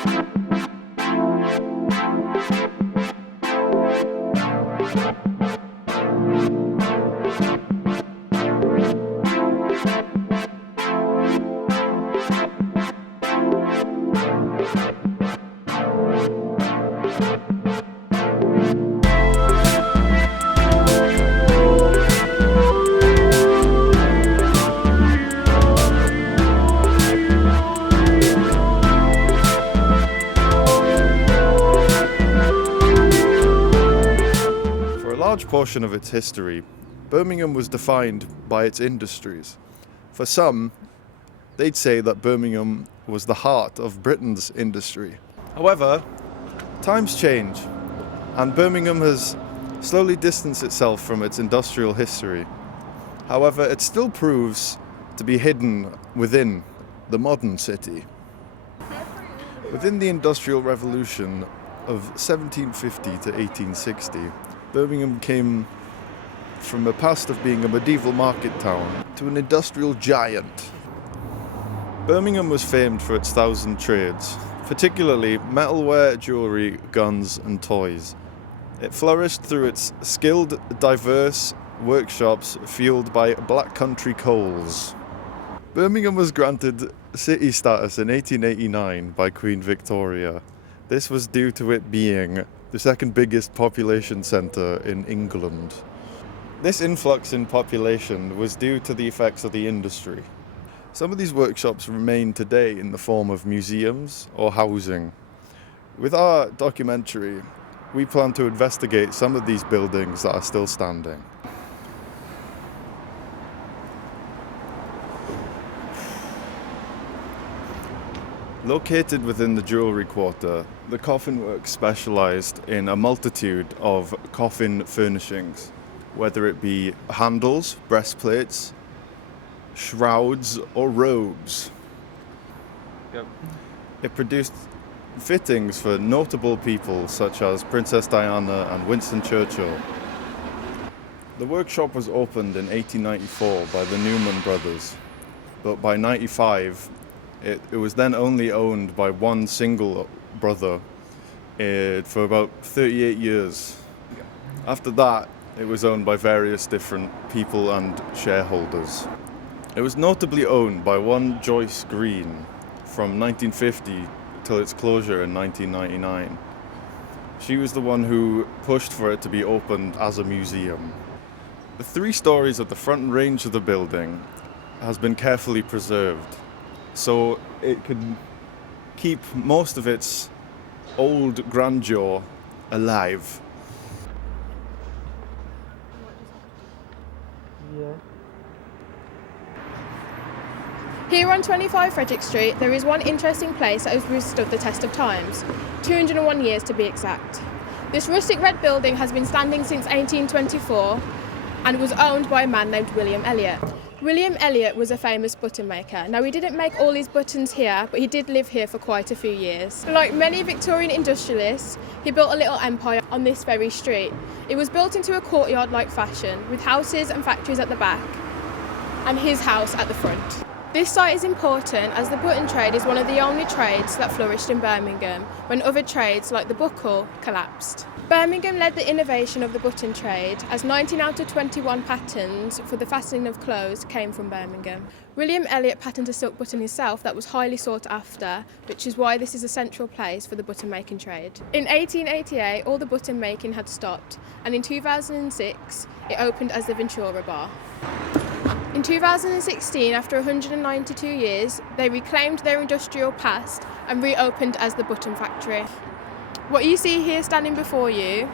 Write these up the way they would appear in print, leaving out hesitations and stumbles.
A large portion of its history, Birmingham was defined by its industries. For some, they'd say that Birmingham was the heart of Britain's industry. However, times change, and Birmingham has slowly distanced itself from its industrial history. However, it still proves to be hidden within the modern city. Within the Industrial Revolution of 1750 to 1860, Birmingham came from a past of being a medieval market town to an industrial giant. Birmingham was famed for its thousand trades, particularly metalware, jewellery, guns and toys. It flourished through its skilled, diverse workshops fueled by black country coals. Birmingham was granted city status in 1889 by Queen Victoria. This was due to it being the second biggest population centre in England. This influx in population was due to the effects of the industry. Some of these workshops remain today in the form of museums or housing. With our documentary, we plan to investigate some of these buildings that are still standing. Located within the Jewellery Quarter, the coffin works specialised in a multitude of coffin furnishings, whether it be handles, breastplates, shrouds or robes. Yep. It produced fittings for notable people such as Princess Diana and Winston Churchill. The workshop was opened in 1894 by the Newman brothers, but by 1995 it was then only owned by one single brother for about 38 years. After that, it was owned by various different people and shareholders. It was notably owned by one Joyce Green from 1950 till its closure in 1999. She was the one who pushed for it to be opened as a museum. The 3 stories at the front range of the building has been carefully preserved, so it can keep most of its old grandeur alive. Yeah. Here on 25 Frederick Street, there is one interesting place that has withstood the test of times, 201 years to be exact. This rustic red building has been standing since 1824 and was owned by a man named William Elliot. William Elliot was a famous button maker. Now, he didn't make all his buttons here, but he did live here for quite a few years. Like many Victorian industrialists, he built a little empire on this very street. It was built into a courtyard-like fashion, with houses and factories at the back, and his house at the front. This site is important as the button trade is one of the only trades that flourished in Birmingham when other trades like the buckle collapsed. Birmingham led the innovation of the button trade as 19 out of 21 patents for the fastening of clothes came from Birmingham. William Elliot patented a silk button himself that was highly sought after, which is why this is a central place for the button making trade. In 1888 all the button making had stopped, and in 2006 it opened as the Ventura Bar. In 2016, after 192 years, they reclaimed their industrial past and reopened as the Button Factory. What you see here standing before you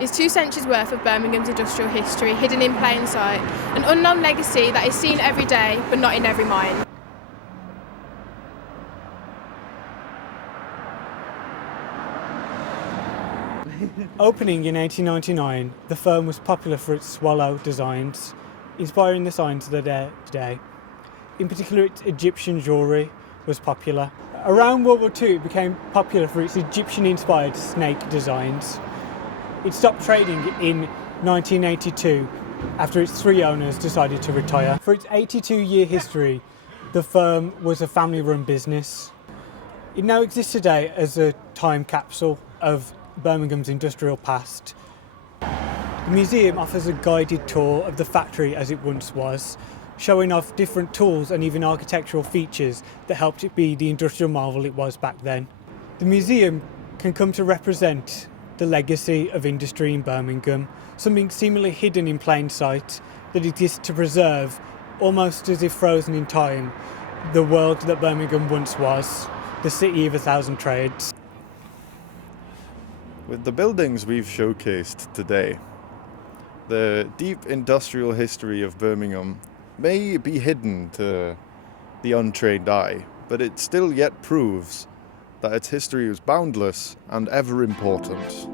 is 2 centuries worth of Birmingham's industrial history hidden in plain sight, an unknown legacy that is seen every day but not in every mind. Opening in 1899, the firm was popular for its swallow designs, inspiring the signs that are there today. In particular, its Egyptian jewellery was popular. Around World War II, it became popular for its Egyptian-inspired snake designs. It stopped trading in 1982 after its 3 owners decided to retire. For its 82-year history, the firm was a family-run business. It now exists today as a time capsule of Birmingham's industrial past. The museum offers a guided tour of the factory as it once was, showing off different tools and even architectural features that helped it be the industrial marvel it was back then. The museum can come to represent the legacy of industry in Birmingham, something seemingly hidden in plain sight that exists to preserve, almost as if frozen in time, the world that Birmingham once was, the city of 1,000 trades. With the buildings we've showcased today, the deep industrial history of Birmingham may be hidden to the untrained eye, but it still yet proves that its history is boundless and ever important.